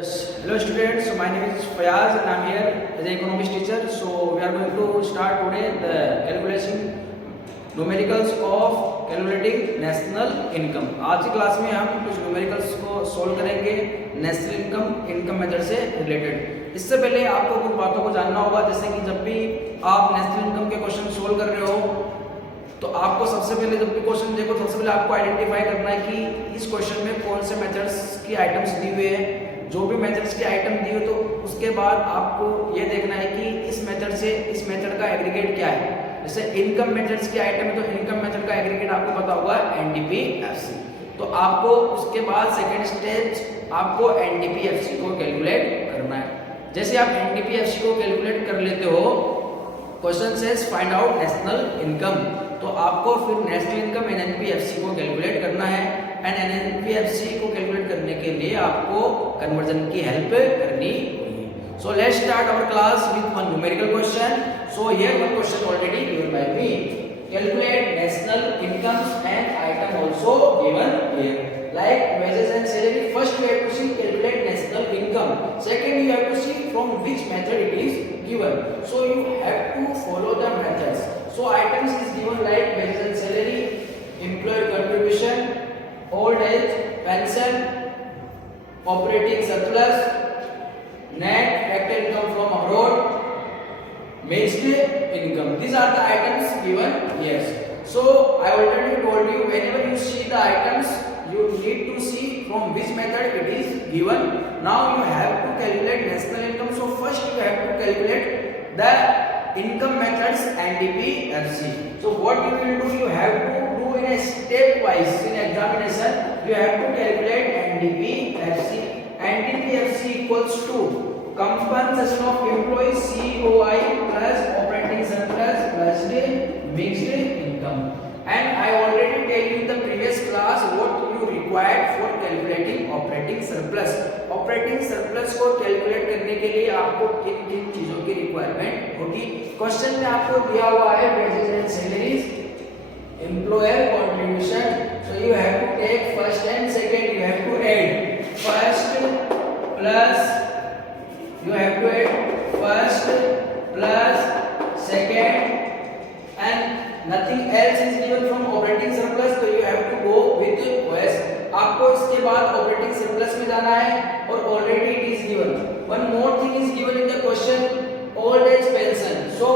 Yes. Hello students, so my name is Fayaz and I am here as an economics teacher. So we are going to start today the calculation numericals of calculating national income. आज की क्लास में हम कुछ numericals को solve करेंगे national income method से रिलेटेड। इससे पहले आपको कुछ बातों को जानना होगा, जैसे कि जब भी आप नेशनल इनकम के क्वेश्चन सोल्व कर रहे हो तो आपको सबसे पहले जब भी क्वेश्चन देखो सबसे पहले आपको आइडेंटिफाई करना है कि इस क्वेश्चन में कौन से मेथड्स की आइटम्स दी हुए हैं। जो भी मेथड्स की आइटम दी हो तो उसके बाद आपको ये देखना है कि इस मेथड से इस मेथड का एग्रीगेट क्या है। जैसे इनकम मेथड्स की आइटम है तो इनकम मेथड का एग्रीगेट आपको पता होगा एनडीपीएफसी। तो आपको उसके बाद सेकंड स्टेज आपको एनडीपीएफसी को कैलकुलेट करना है। जैसे आप एनडीपीएफसी को कैलकुलेट कर लेते हो, question says find out national income, तो आपको फिर नेशनल इनकम एनएनपीएफसी को कैलकुलेट करना है। एंड एनएनपीएफसी को कैलकुलेट करने के लिए आपको कन्वर्जन की हेल्प करनी होगी। So let's start our class with one numerical question. So here one question already given by me, calculate national incomes and item also given here like wages and salary. First you have to see calculate national income, second you have to see from which method it is given, so you have to follow the methods. So items is given like wages and salary, employee contribution, old age pension, operating surplus, net factor income from abroad, mixed income. These are the items given here. So I already told you, whenever you see the items you need to see from which method it is given. Now you have to calculate national income. So first you have to calculate the income methods NDPFC. So what you will do, you have to do in a step wise in examination. You have to calculate NDPFC. NDPFC equals to compensation of employee COI plus operating surplus plus the mixed income. And I already tell you in the previous class what you required for calculating operating surplus. Operating surplus को कैलकुलेट करने के लिए आपको किन किन चीजों की रिक्वायरमेंट होगी। क्वेश्चन में आपको दिया हुआ है wages and salaries, employer contribution. So you have to take first and second. You have to add first plus, you have to add first plus second and nothing else is given from operating surplus, so you have to go with OS. आपको इसके बाद operating surplus में जाना है और already it is given. One more thing is given in the question, old age pension. So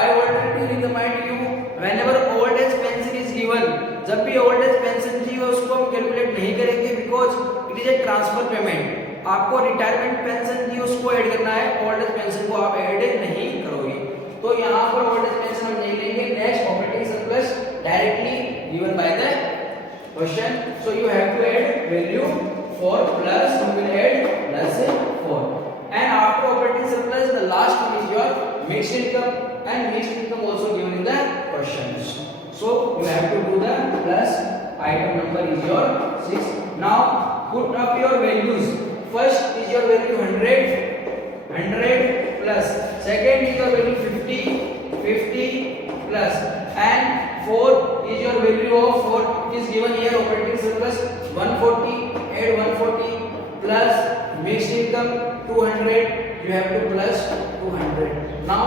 I already remind you, whenever old age pension is given, जब भी old age pension दी हो उसको हम कैलकुलेट नहीं करेंगे because it is a transfer payment. आपको retirement pension दी उसको ऐड करना है, ओल्ड एज पेंशन को आप ऐड नहीं करोगे। तो यहाँ पर ओल्ड एज पेंशन हम नहीं लेंगे। Next operating surplus directly given by the question, so you have to add value 4 plus you will add plus 4 and after operating surplus the last one is your mixed income and mixed income also given in the question. So you have to do the plus, item number is your 6। Now put up your values. First is your value 100 plus, second is your value 50 plus, and 4 is your value of 4, it is given here operating surplus 140, add 140 plus mixed income 200, you have to plus 200. Now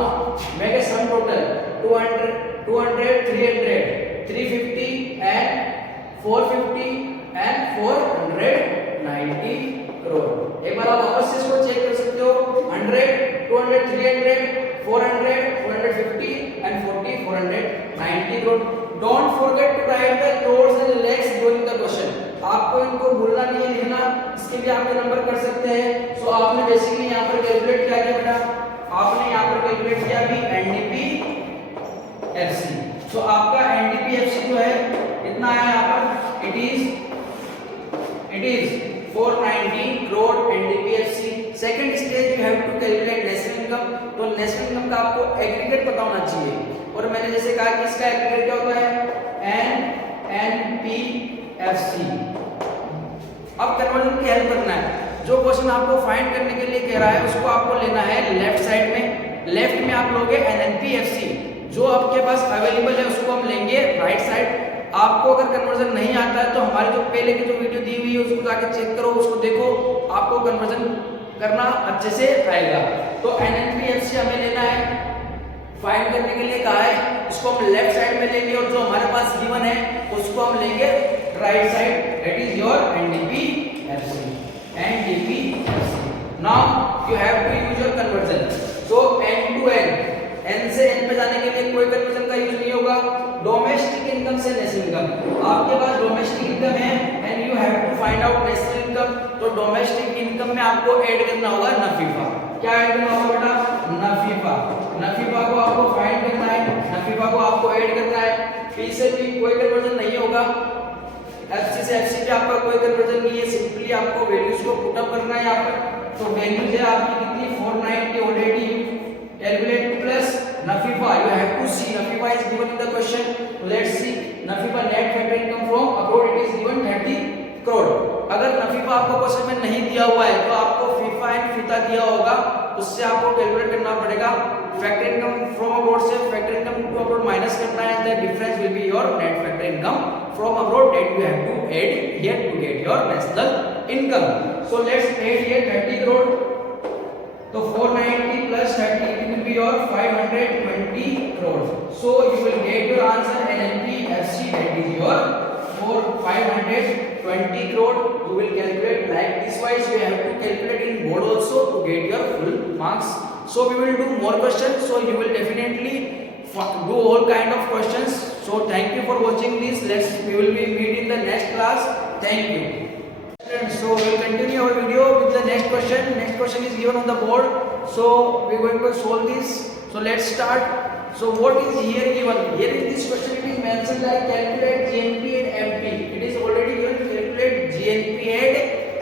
make a sum total 200 300 350 and 450 and 490 करोड़। एक बार आप वापस से इसको चेक कर सकते हो, 100 200 300 400 450 and 40 490 crore. Don't forget to write the crores and lakhs during the question. आपको इनको भूलना नहीं है लिखना, इसके भी आपके नंबर कर सकते हैं। सो आपने बेसिकली यहाँ पर कैलकुलेट क्या किया बेटा, आपने यहाँ पर कैलकुलेट किया भी एनडीपीएफसी। सो आपका एनडीपीएफसी जो है इतना है यहाँ पर, it is 490 crore NDPFC. Second stage you have to calculate national income. तो नेशनल इनकम का आपको एग्रीगेट पता होना चाहिए, और मैंने जैसे कहा कि इसका एग्रीगेट क्या होता है, NNPFC। अब कन्वर्जन की हेल्प करना है। जो क्वेश्चन आपको फाइंड करने के लिए कह रहा है उसको आपको लेना है लेफ्ट साइड में। लेफ्ट में आप लोगे NNPFC, जो आपके पास अवेलेबल है उसको हम लेंगे राइट साइड। आपको अगर कन्वर्जन नहीं आता है तो हमारी जो पहले की जो वीडियो दी हुई है उसको जाके चेक करो, उसको देखो, आपको कन्वर्जन करना अच्छे से आएगा। तो NNPFC हमें लेना है, फाइंड करने के लिए कहा है, इसको हम लेफ्ट साइड में लेंगे और जो हमारे पास गिवन है उसको हम लेंगे right side, that is your NDPFC। Now you have to use your conversion. So N to N, N से N पे जाने के लिए कोई कन्वर्जन का यूज नहीं होगा। डोमेस्टिक इनकम से नेशनल इनकम, आपके पास डोमेस्टिक इनकम है and you have to find out national income, तो डोमेस्टिक इनकम में आपको ऐड करना होगा नफीफा। क्या ऐड करना होगा बेटा? नफीफा। नफीफा को आपको फाइंड करना है, नफीफा को आपको ऐड करना है। P से P कोई कन्वर्जन नहीं होगा, FC से FC पे आपका कोई कन्वर्जन नहीं है, सिंपली आपको वैल्यूज को पुट अप करना है यहाँ पर। तो वैल्यूज है आपकी कितनी 490 ऑलरेडी कैलकुलेट प्लस नफीफा, यू हैव टू सी नफीफा is given in the question. Let's see नफीफा net factor income from abroad, it is given 30 करोड़। अगर नफीफा आपको क्वेश्चन में नहीं दिया हुआ है तो आपको फीफा एंड फीता दिया होगा, उससे आपको कैलकुलेट करना पड़ेगा। फैक्टर इनकम फ्रॉम अब्रॉड से factor income to abroad minus करना है, the difference will be your net factor income from abroad that you have to add here to get your national income. So let's add here 30 crore, तो 490 plus 30 it will be your 520 crore. So you will get your answer NNPFC, that is your 520 crore. You will calculate like this wise, you have to calculate in board also to get your full marks. So we will do more questions, so you will definitely do all kind of questions. So thank you for watching this. We will be meet in the next class. Thank you. So we will continue our video with the next question. Next question is given on the board, so we are going to solve this. So let's start. So what is here given? Here in this question it is mentioned like calculate GNP and MP. It is already given to calculate GNP and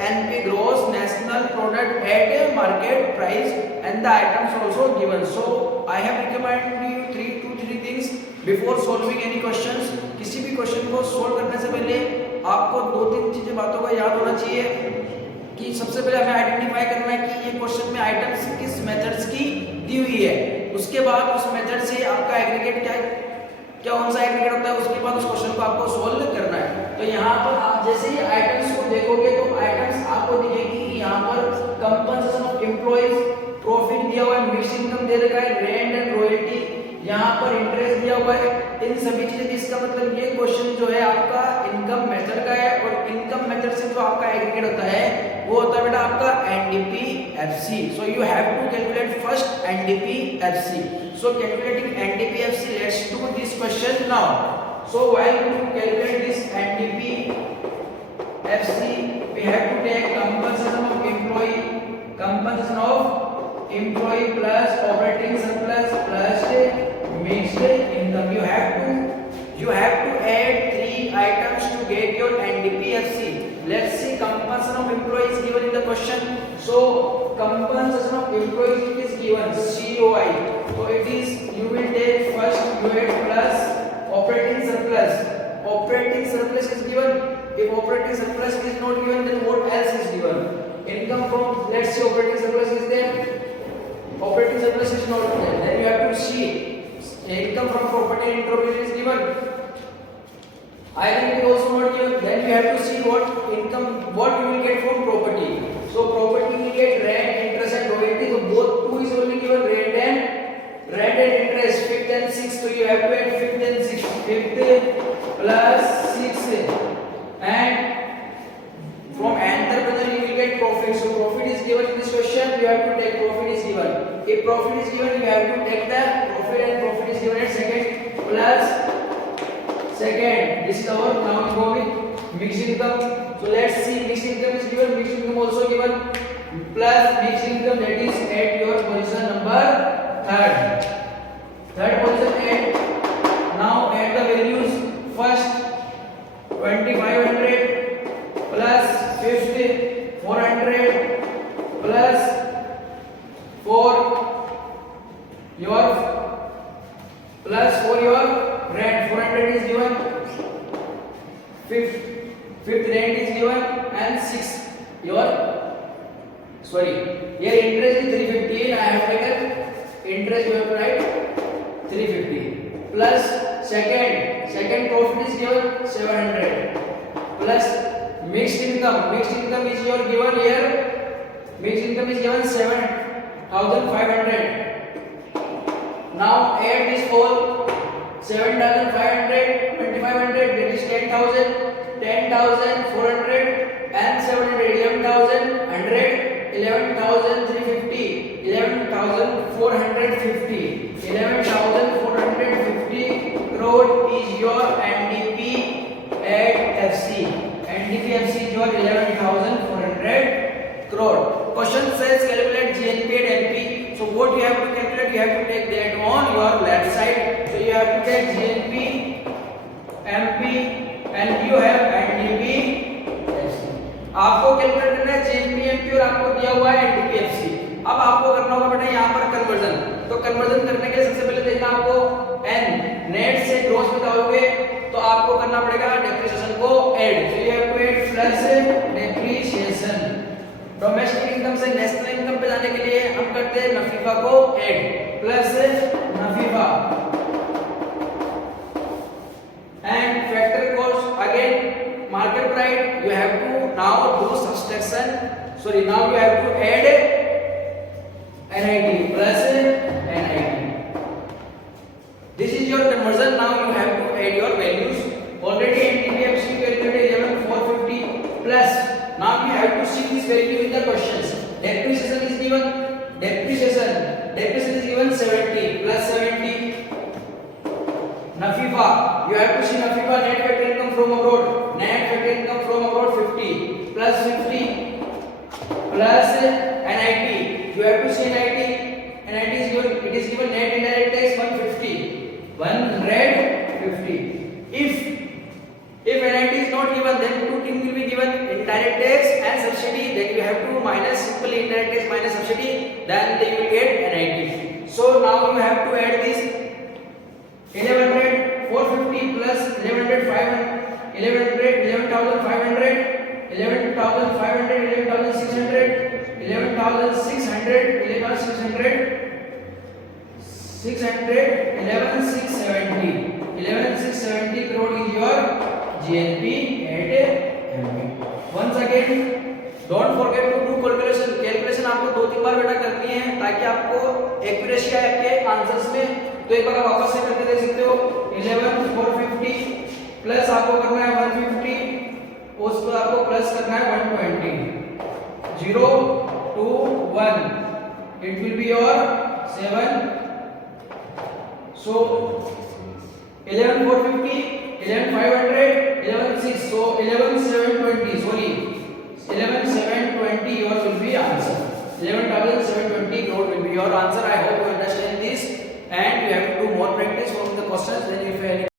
NP, gross national product at market price, and the items also given. So I have recommended you two three things before solving any questions. किसी भी क्वेश्चन को सोल्व करने से पहले आपको दो तीन चीजें बातों का याद होना चाहिए कि सबसे पहले हमें आइडेंटिफाई करना है कि ये क्वेश्चन में आइटम्स किस मेथड्स की दी हुई है। उसके बाद उस मेथड से आपका एग्रीगेट क्या कौन सा एग्रीगेट होता है, उसके बाद उस क्वेश्चन को आपको सोल्व करना है। तो यहाँ पर आप जैसे ही आइटम्स को देखोगे तो आइटम्स आपको दिखेगी कि यहाँ पर कंपनसेशन ऑफ एम्प्लॉइज, प्रॉफिट दिया हुआ है, मिक्स इनकम दे रखा है, रेंट एंड रॉयल्टी, यहाँ पर इंटरेस्ट दिया हुआ है। इन सभी चीजें, इसका मतलब ये क्वेश्चन जो है आपका इनकम मेथड का है, और इनकम मेथड से जो आपका एग्रीगेट होता है वो होता है बेटा आपका NDPFC। So you have to calculate first NDPFC। So calculating NDPFC, let's do this question now. So while you calculate this NDPFC, we have to take compensation of employee plus operating surplus plus mixed income. You have to add three items to get your NDPFC. Let's see, compensation of employees given in the question. So compensation of employees is given COI. So it is, you will take first UAT plus operating surplus. Operating surplus is given. If operating surplus is not given, then what else is given? Income from, let's say operating surplus is there. Operating surplus is not there. Then you have to see income from property and property is given. Item is also not given. Then you have to see what income, what you will get from property. So property will get rent, interest and royalty. So both two is only given, rent and interest, fifth and sixth. So you have to add fifth and sixth. Fifth plus sixth, and from entrepreneur you will get profit. So profit is given in this question, you have to take profit is given. If profit is given, you have to take the profit, and profit is given at second plus second. This is our, now we go with mixed income. So let's see, mixed income is given, mixed income also given, plus mixed income, that is at your position number third position. Add, now add the values. First 2500 plus 50 400 plus 4 your plus 4 your rent, 400 is given, fifth rent is given, and 6 your, sorry, here interest is 350. I have taken interest, you have to write 350 plus second profit is given 700 plus mixed income is your given here. Mixed income is given 7,500. Now add this all 7,500, 2,500, that is 10,000, 10,400 and 700, 11,000, 11,350, 11,450, 11,450 crore is your NDP at FC. NDP FC is your 11,400 crore. Question says calculate GNP at MP. So what you have to calculate? You have to take that on your left side. So you have to take GNP, MP, and you have NDP FC. आपको calculate करना है GNP, MP और आपको दिया हुआ है NDP FC. अब आपको करना होगा बेटा यहाँ पर कन्वर्जन. तो कन्वर्जन करने के लिए सबसे पहले देखना आपको N नेट से ग्रॉस बताओगे तो आपको करना पड़ेगा डेप्रिसिएशन को add. So you have to add plus depreciation. Domestic income से नेशनल इनकम पे जाने के लिए हम करते हैं नफीफा को ऐड प्लस नफीफा and factor cost again market price. You have to now do subtraction. Sorry now you have to add NIT plus NIT. This is your conversion. Now you have to add your values. Already NDPFC calculated 11,450 plus. Now you have to see this value in the questions. Depreciation is given. Depreciation is given 70 plus 70. Nafifa. You have to see Nafifa net factor income from abroad. Net factor income from abroad 50 plus 50 plus NIT. You have to see NIT. NIT is given. It is given net indirect tax 150. 150. If NIT is not given, then two things will be given: indirect tax and subsidy. Then you have to minus simply indirect tax minus subsidy. Then you will get NIT. So now you have to add this 1100, 450 plus 1100, 500, 1100, 11,500, 11,500, 11,600, 11,600, 11,600, 600, 11,670. 11,670 crore is your GNP at MP. Once again, don't forget to do calculation. Calculation आपको 2-3 बार बेटा करनी है ताकि आपको एक्यूरेसी आए आपके आंसर्स में. तो एक बार आप वापस से करके देख सकते हो. 11,450 प्लस आपको करना है 150, उस पर आपको प्लस करना है 120. 0 2 1. It will be your 7. So 11,450, 11,500, 11,600. So 11,720. Sorry, 11,720 yours will be answer. 11,720 crore will be your answer. I hope you understand this and you have to do more practice from the questions. Then if you have any